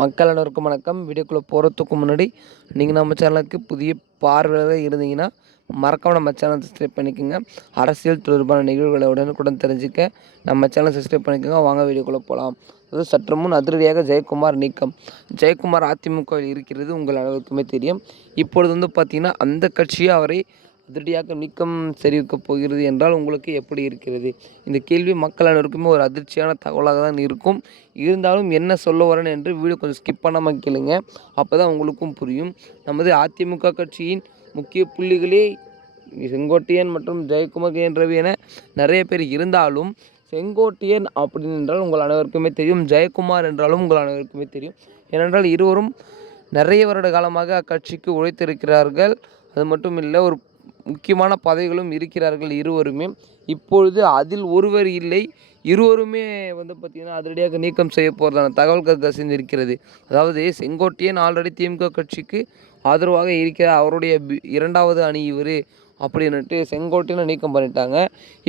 மக்கள் அனைவருக்கும் வணக்கம். வீடியோக்குள்ளே போகிறதுக்கு முன்னாடி நீங்கள் நம்ம சேனலுக்கு புதிய பார்வையாளராக இருந்தீங்கன்னா மறக்காம நம்ம சேனலை சப்ஸ்கிரைப் பண்ணிக்கோங்க. அரசியல் தொடர்பான நிகழ்வுகளை உடனுக்குடன் தெரிஞ்சுக்க நம்ம சேனலை சப்ஸ்கிரைப் பண்ணிக்கோங்க. வாங்க வீடியோக்குள்ளே போகலாம். அது சற்று முன் அதிரடியாக ஜெயக்குமார் நீக்கம். ஜெயக்குமார் அதிமுகவில் இருக்கிறது உங்கள் அனைவருக்குமே தெரியும். இப்பொழுது வந்து பார்த்திங்கன்னா அந்த கட்சியை அவரை அதிரடியாக நீக்கம் தெரிவிக்கப் போகிறது என்றால் உங்களுக்கு எப்படி இருக்கிறது? இந்த கேள்வி மக்கள் அனைவருக்குமே ஒரு அதிர்ச்சியான தகவலாக தான் இருக்கும். இருந்தாலும் என்ன சொல்ல வரேன் என்று வீடியோ கொஞ்சம் ஸ்கிப் பண்ணாமல் கேளுங்க. அப்போ தான் உங்களுக்கும் புரியும். நமது அதிமுக கட்சியின் முக்கிய புள்ளிகளே செங்கோட்டையன் மற்றும் ஜெயக்குமார் ரவி என நிறைய பேர் இருந்தாலும் செங்கோட்டையன் அப்படின்னு என்றால் உங்கள் அனைவருக்குமே தெரியும். ஜெயக்குமார் என்றாலும் உங்கள் அனைவருக்குமே தெரியும். ஏனென்றால் இருவரும் நிறைய வருட காலமாக அக்கட்சிக்கு உழைத்திருக்கிறார்கள். அது மட்டும் இல்லை, ஒரு முக்கியமான பதவிகளும் இருக்கிறார்கள் இருவருமே. இப்பொழுது அதில் ஒருவர் இல்லை, இருவருமே வந்து பார்த்திங்கன்னா அதிரடியாக நீக்கம் செய்ய போகிறதான தகவல்கள் கசிந்திருக்கிறது. அதாவது செங்கோட்டையன் ஆல்ரெடி திமுக கட்சிக்கு ஆதரவாக இருக்கிறார், அவருடைய இரண்டாவது அணி இவர் அப்படின்னுட்டு செங்கோட்டையனை நீக்கம் பண்ணிட்டாங்க.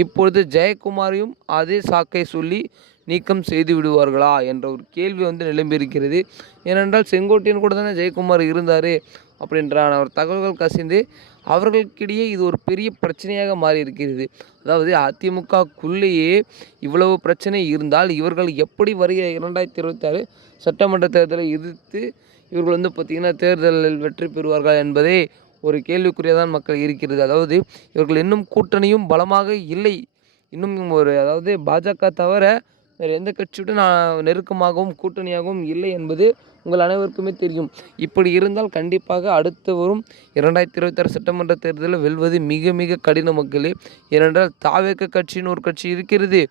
இப்பொழுது ஜெயக்குமாரையும் அதே சாக்கை சொல்லி நீக்கம் செய்து விடுவார்களா என்ற ஒரு கேள்வி வந்து நிலம்பியிருக்கிறது. ஏனென்றால் செங்கோட்டையன் கூட தானே ஜெயக்குமார் இருந்தார் அப்படின்றான ஒரு தகவல்கள் கசிந்து அவர்களுக்கிடையே இது ஒரு பெரிய பிரச்சனையாக மாறி இருக்கிறது. அதாவது அதிமுகக்குள்ளேயே இவ்வளவு பிரச்சனை இருந்தால் இவர்கள் எப்படி வருகிற 2026 சட்டமன்ற தேர்தலை எதிர்த்து இவர்கள் வந்து பார்த்திங்கன்னா தேர்தலில் வெற்றி பெறுவார்கள் என்பதே ஒரு கேள்விக்குறியதான் மக்கள் இருக்கிறது. அதாவது இவர்கள் இன்னும் கூட்டணியும் பலமாக இல்லை. இன்னும் அதாவது பாஜக தவிர வேறு எந்த கட்சியுடன் நெருக்கமாகவும் கூட்டணியாகவும் இல்லை என்பது உங்கள் அனைவருக்குமே தெரியும். இப்படி இருந்தால் கண்டிப்பாக அடுத்து வரும் 2026 சட்டமன்ற தேர்தலில் வெல்வது மிக மிக கடின மக்களே. ஏனென்றால் தாவேக கட்சின்னு ஒரு கட்சி இருக்கிறது.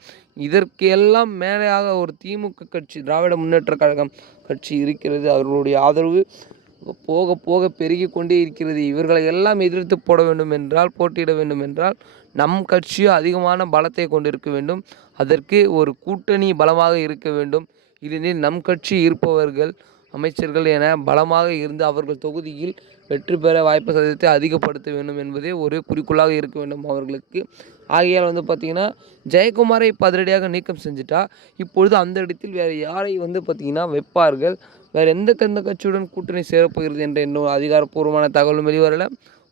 இதற்கு எல்லாம் மேலேயாக ஒரு திமுக கட்சி, திராவிட முன்னேற்ற கழகம் கட்சி இருக்கிறது. அவர்களுடைய ஆதரவு போக போக பெருகி கொண்டே இருக்கிறது. இவர்களை எல்லாம் எதிர்த்து போட்டியிட வேண்டும் என்றால் நம் கட்சியும் அதிகமான பலத்தை கொண்டிருக்க வேண்டும். அதற்கு ஒரு கூட்டணி பலமாக இருக்க வேண்டும். இல்லெனில் நம் கட்சி இருப்பவர்கள் அமைச்சர்கள் என பலமாக இருந்து அவர்கள் தொகுதியில் வெற்றி பெற வாய்ப்பு சதவீதத்தை அதிகப்படுத்த வேண்டும் என்பதே ஒரு குறிக்கோளாக இருக்க வேண்டும் அவர்களுக்கு. ஆகையால் வந்து பார்த்திங்கன்னா ஜெயக்குமாரை பதிரடியாக நீக்கம் செஞ்சுட்டா இப்பொழுது அந்த இடத்தில் வேறு யாரை வந்து பார்த்திங்கன்னா வைப்பார்கள், வேறு எந்த கட்சியுடன் கூட்டணி சேரப்போகிறது என்ற இன்னும் அதிகாரப்பூர்வமான தகவலும் வெளிவரல.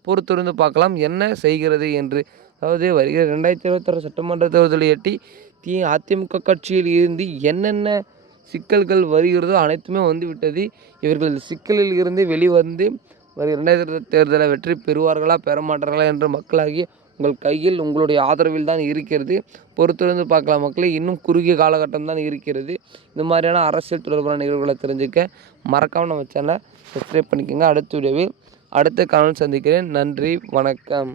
பொறுத்திருந்து பார்க்கலாம் என்ன செய்கிறது என்று. அதாவது வருகிற 2026 சட்டமன்ற தேர்தலையொட்டி அதிமுக கட்சியில் இருந்து என்னென்ன சிக்கல்கள் வருகிறதோ அனைத்துமே வந்து விட்டது. இவர்கள் சிக்கலில் இருந்து வெளிவந்து வருகிற 2026 தேர்தலை வெற்றி பெறுவார்களா பெற மாட்டார்களா என்ற மக்களாகிய உங்கள் கையில் உங்களுடைய ஆதரவில் தான் இருக்கிறது. பொறுத்திருந்து பார்க்கலாம் மக்களே. இன்னும் குறுகிய காலகட்டம் தான் இருக்கிறது. இந்த மாதிரியான அரசியல் தொடர்பான நிகழ்வுகளை தெரிஞ்சுக்க மறக்காமல் நம்ம சேனலை சப்ஸ்கிரைப் பண்ணிக்கோங்க. அடுத்த வீடியோவில் அடுத்த காணொலி சந்திக்கிறேன். நன்றி, வணக்கம்.